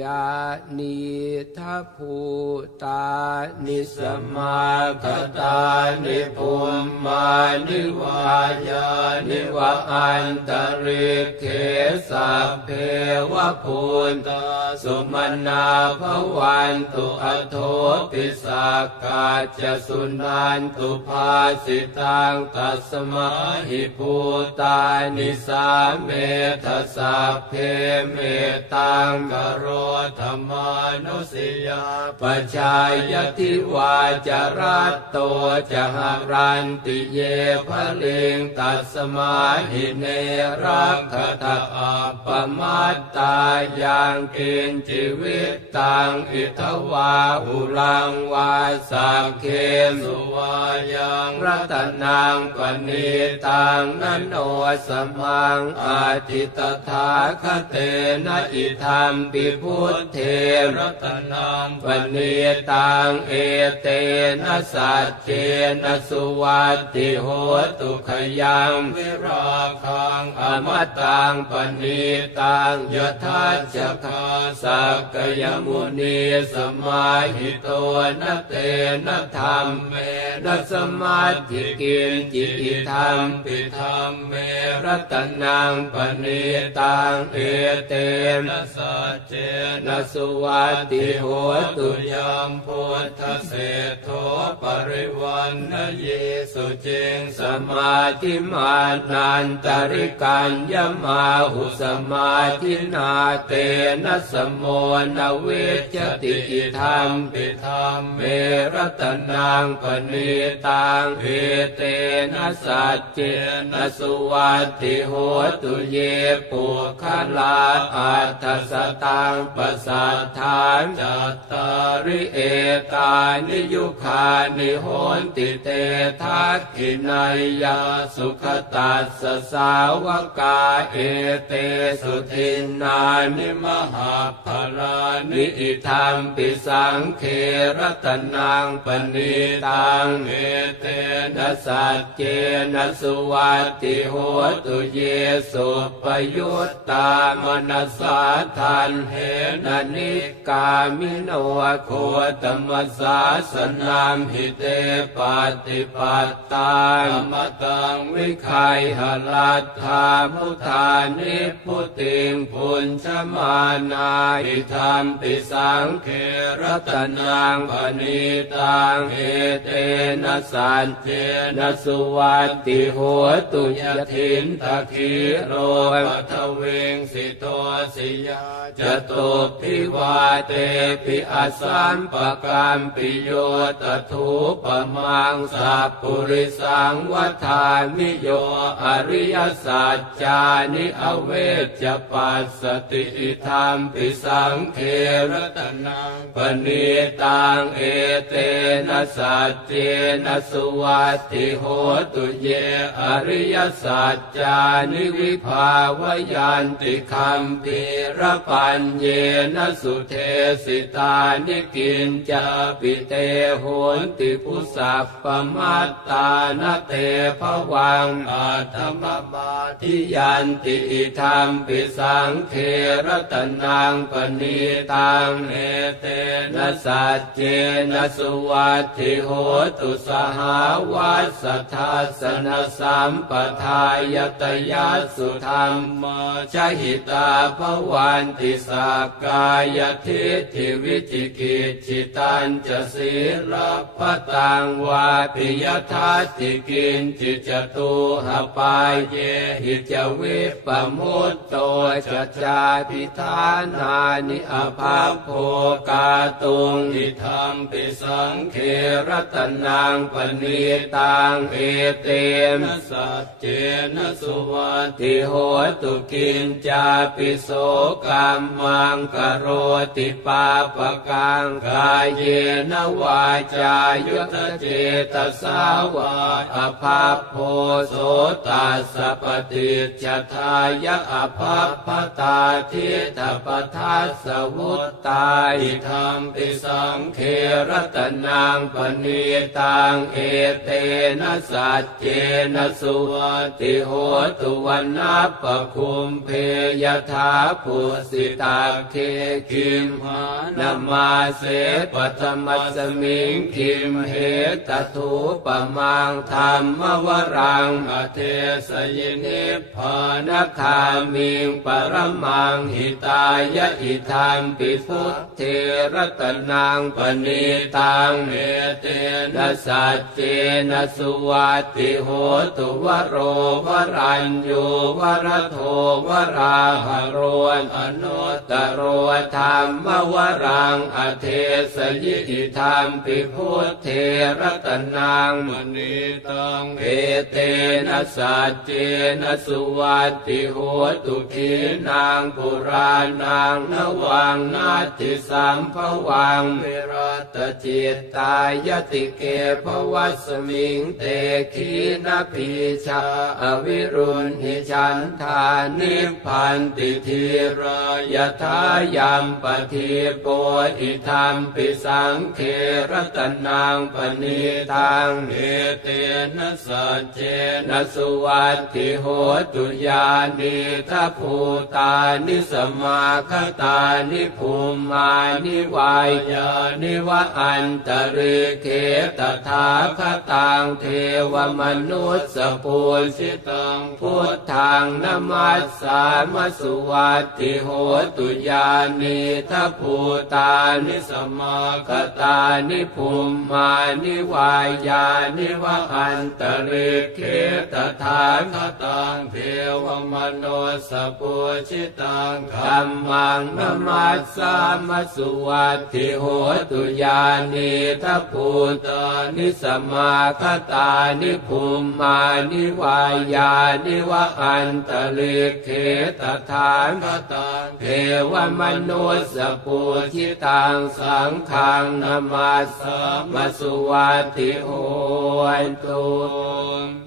ยานิทัพูตานิสมาคตานิภูมมานิวายานิวะอันตริเขสัพเพวะพูนตาสุมนาภวันตุอโทปิสักกาจะสุนันตุภาสิตังตัสมาหิภูตานิสาเมทสสะเพเมตังกโรธรรมานุสิยาปชายติวาจารัตโตจะหารันติเยภลิงตัสมาหิเนรักขตะอัปปมัตตายังเกินชีวิตตังอิทวาอุลังวาสังเคมสุวายังรัตนังปณิตังนันโนสมังอาทิตถาคเตนะอิธรรมปิพพุทเทรัตนังปณิตังเอเตนะสัจเจนะสุวัติโหตุขยังวิราคังอมตังปณิตังยทัจจคาสักกยมุนีสมาหิโตนะเตนะธรรมเมนะสมาธิกินจิติธรรมปิธรรมเมรัตนังปณิตังเอเตนะสัจเจนสุวัตติโหตุยัมพุทธเศธโทปริวันนะเยสุเจงสมาธิมานันตริกัญญมาหุสมาธินาเตนะสมโมนเวจติอิธรรมปิธรรมเมรัตนังปณิตังเอเตนะสัจเจนะสุวัตติโหตุเยปุคลาอัตสตังปสัทธานจัตตาริเอกานิยุคานิโหนติเตทักขินายาสุขตัสสสาวกาเอเตสุทินนานิมหาภรานิอิธรรมปิสังเครตนังปณิตังเอเตนะสัจเจนะสุวัติโหตุเยสุปยุตตามนัสสาทันเหนนิกามิโนโคตมัสสาสนามหิเตปฏิปัตตังมตังวิคัยหลัตถาพุทธานิพุติงพุญชมานาอิธรรมปิสังเครัตนังปณิตังเอเตนะสันเจนะสุวัตติโหตุยทินตะคีโรปัทเวงสิโตสิยาจตุพิวาเตปิอสัมปะกามปิโยตถูปมังสัพปุริสังวัฏามิโยอริยสัจจานิอเวจปัสสติธรรมปิสังเครตนังปณิตังเอเตนะสัจเจนะสุวัติโหตุเยอริยสัจจานิวิภาวยันติคัมภีระปัญเยนะสุเทสิตานิกินจาปิเตโหนติพุสัพปมัตตานเตภวังอาธรรมมาทิยันติธรรมปิสังเครตนังปณิตังเอเตนะสัจเจนะสุวัตถิโหตุสหาวัสสัทธาสนสัมปทายตยัสสุธรรมชหิตาภวันติสักกายทิฏฐิวิจิกิจจิตันจะศีลพตังวาปิยทัตติกินจิจตุหปายเยหิจวิปปมุตโตจจจาพิธานานิอภาโภกาตุงอิธรรมปิสังเครตนังปณิตังเอเตมสัจเจนะสุวัติโหตุกินจาปิโสกรรมังกโรติปาปกังกายเยนวาจายุตเจตสาวาอภาโพโสตัสสปฏิจทายะอภาพตาทิตปทัสสวุตตาอิธรรมปิสังเครตนังปณิตังเอเตนะสัจเจนะสุวติโหตุวันนาปคุมเพยถาภูสิตาเคคิมหานามาเสปัทมัสมิงคิมเหตถูปมังธรรมวรังอเทสยนิพานคามิงปรมังหิตายะอิทัมปิพุทเทระตนังปณิตังเมเตนะสัจเจนะสุวัติโหตุวโรวรัญญูวรโทวราหโรอนุตตโรธรรมวรังอเทสยิอิธรรมปิพุทเทรตนังมณีตังเอเตนะสัจเจนะสุวัตติโหตุขีนางปุรานังนวังนาทิสัมภวังเวรัตจิตตายติเกภวัสมิงเตขีนาพีชาอวิรุณหิฉันทานิพันติทีรายทายามปฏิปอิธรรมปิสังเครตนังปณิทังเอเตนะสัจเจนะสุวัตติโหตุยานิทัพูตานิสมาคตานิภูมานิวายานิวะอันตริเขตถาคตังเทวมนุสสปุสิตังพุทธังนมัสสามสุวัตติโหตุยานิทัพภูตานิสมาคตานิภูมานิวายานิวะอันตริเขตถาคตังเทวมนุสปุชิตังธัมมังนมัสสามสุวัติโหตุยานิทัพภูตานิสมาคตานิภูมานิวายานิวะอันตริเขตถานคตังเทววมนุสสปูชิตังสังฆังนมัสสามสุวัตติโหตุ